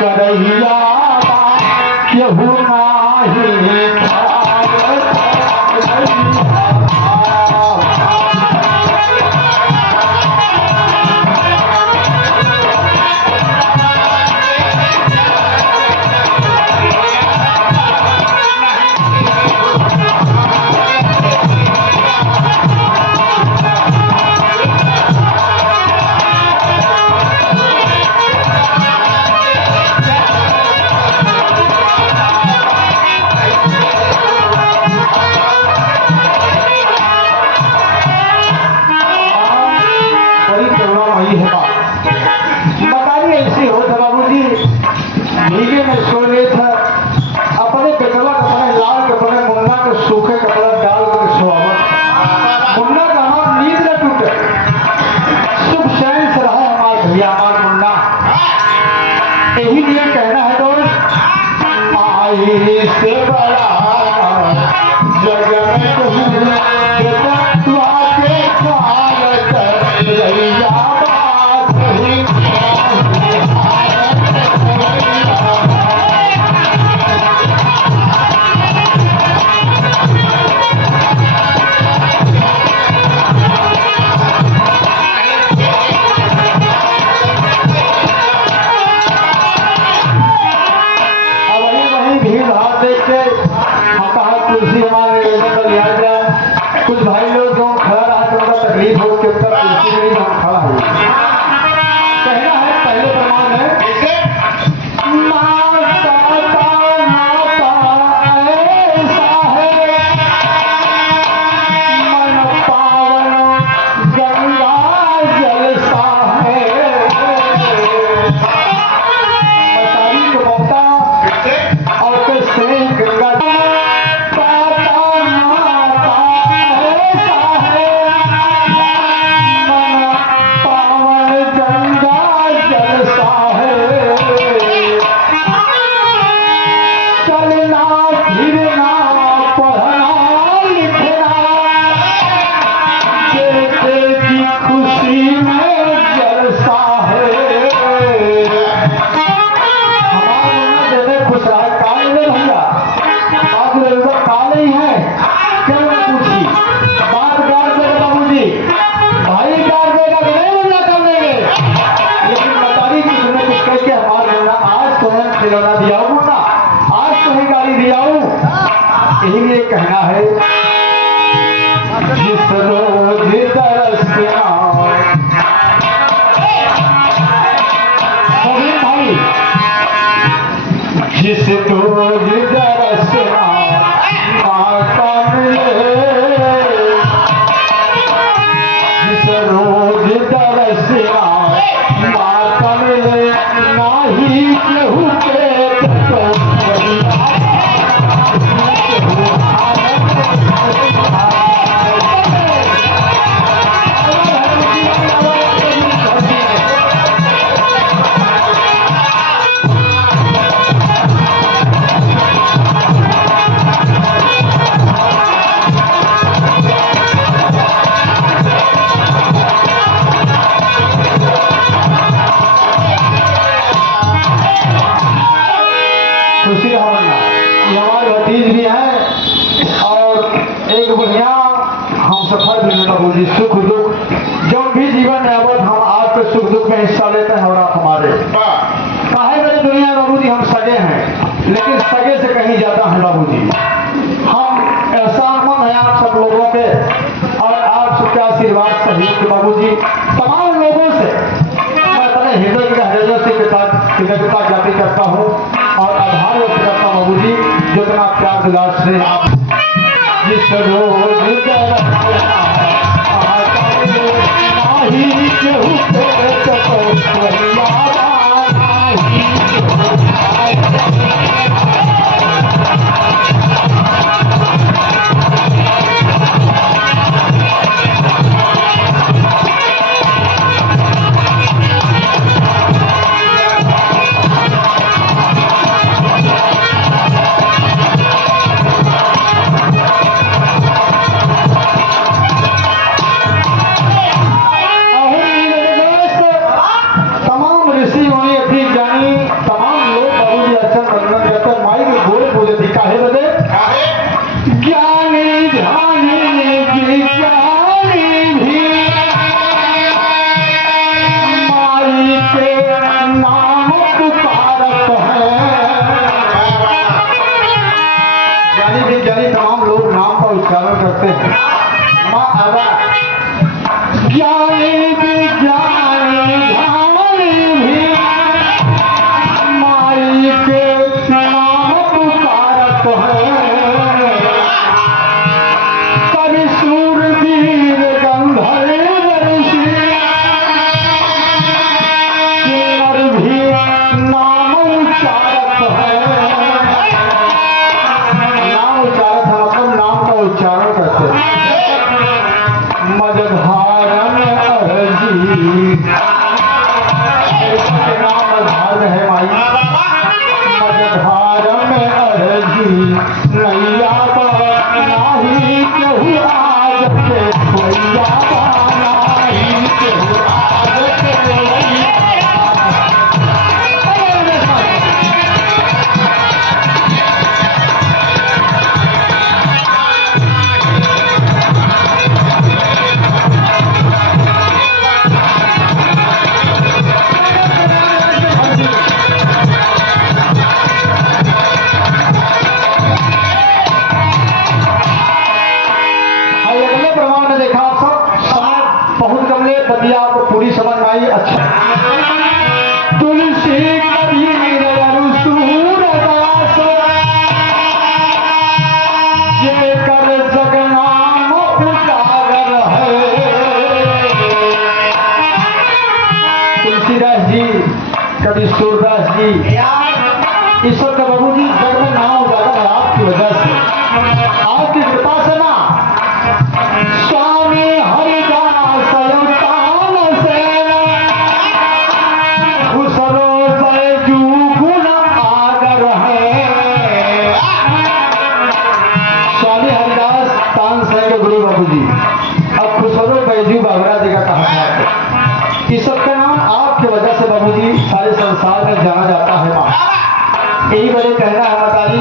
करैया केहू नाही भीगे में सो रहे थे, अपने कपड़ा अपने लाल कपड़े मुन्ना के सूखे कपड़ा डाल कर सोवत। मुन्ना का हमार नींद न टूटे, सुख चैन से रहे हमारे भैया हमार मुन्ना। यही लिए कहना है दोस्त, आई से बड़ा जग में कुछ भाई लोग जो खड़ा रहा तो उनका तकलीफ हो के उनका कुर्सी में ही खड़ा हो। कहना है पहले प्रमाण है खिलौना दियाऊं ना, आज तुम्हें गाड़ी दियाऊं। यही लिए कहना है जिस रोज तरस भाई जिस रोज तरस माता मिले, जिस रोज तरस माता मिले नाही केहू खुशी होना ये हमारे भतीज भी है और एक बढ़िया हम सफर भी बाबू जी सुख दुख जो भी जीवन में अब हम आपके सुख दुख में हिस्सा लेते हैं और आप हमारे काहे मेरे दुनिया बाबू जी हम सगे हैं, लेकिन सगे से कहीं ज्यादा है बाबू जी। हम एहसान मंद हैं आप सब लोगों के और आप सबके आशीर्वाद सहयोग बाबू जी तमाम लोगों से मैं बड़े हृदय के हृदय से कृतज्ञता ज्ञापित करता हूँ और आभार व्यक्त करता हूँ बाबू जी जितना प्यार दिलास से आप जिस रोज नाम उच्चारत है, नाम उच्चारत है मतलब नाम का उच्चारण करते हैं। मझधारन अरजी, नाम मझधार में है माई। मझधारन अरजी नैया नाही केहू आज के खोइया नाही केहू आज के खोइया। बतिया आपको पूरी समझ में आई? अच्छा। तुलसी कबीर सूरदास ये कर जगनाम उजागर है। तुलसीदास जी, कवि सूरदास जी, ईश्वर का बाबू जी जग में नाम उजागर है आपकी वजह से, आपकी कृपा से ना। स्वामी हरिदास इस सबका नाम आपके वजह से बाबूजी सारे संसार में जाना जाता है माँ। यही मेरे कहना है बताली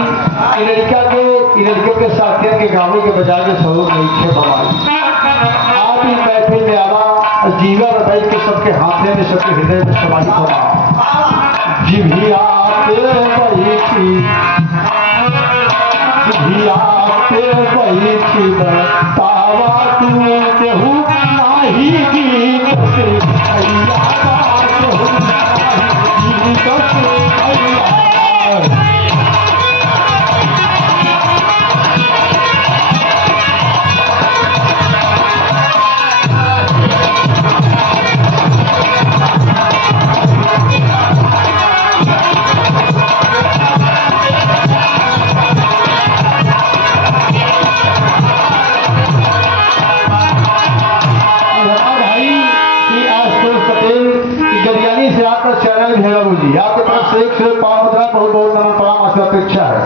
लड़कियों के साथियों के गाँव के बजाय के स्वरूप नहीं थे बवाली। आप ही महफिल में आवा जीवा बताई के सबके हाथे में सबके हृदय में समाहित होगा। जिभिया पे बैठी, जिभिया पे बैठी तावा तू केहू नाही गीत से अल्लाह का केहू नाही गीत से अल्लाह। चैनल भेड़ा जी आपकी तरफ से एक से पाँव मुद्रा बहुत बहुत नमन प्रणाम आपसे अपेक्षा है।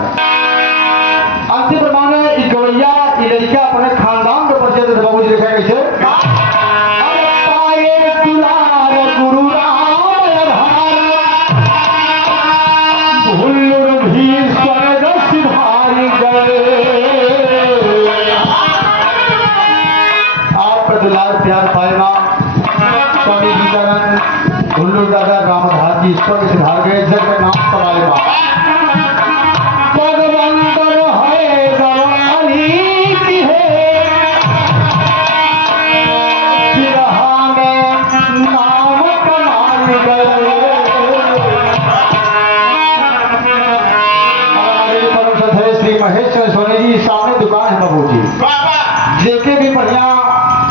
अंतिम प्रमाण में गवैया लड़का अपने खानदान के परिचय देते बाबू जी लिखा कैसे? गुरु राम भी स्वर्ग सिधारी गए। आप पर दुलार प्यार पाएगा स्वामी गीतानंद हुल्लू दादा रामधार जी ईश्वर के सिधार गए जग में नाम समाएगा। भगवंतर है गवानी की है बिरहा में नाम कमान गए। हमारे परम श्रद्धेय श्री महेश सोनी जी सामने दुकान है बाबू जी, जेके भी बढ़िया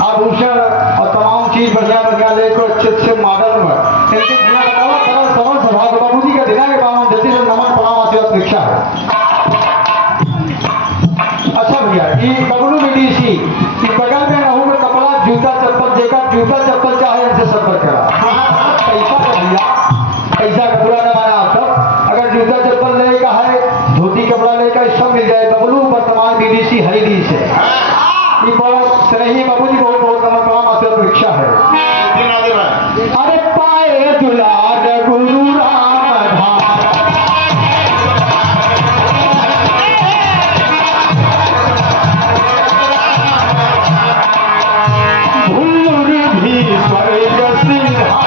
आभूषण और तमाम चीज बढ़िया बढ़िया लेकर अच्छे अच्छे मॉडल में बाबू जी का दिना के बाद देते हैं नमन प्रणाम आते अपेक्षा है। अच्छा भैया ये बबलू बीडीसी बगल में रहूं में कपड़ा जूता चप्पल जेका जूता चप्पल चाहे इनसे संपर्क करा। पैसा का भैया पैसा का पूरा जमाना आप तक अगर जूता चप्पल लेगा है धोती कपड़ा लेगा सब मिल जाए। बबलू वर्तमान बीडीसी हरिदी से बहुत स्नेही बाबू जी बहुत बहुत नमन प्रणाम आते अपेक्षा है। अरे पाए दुलार गुरु भी स्वर्ग सिंह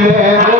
मिले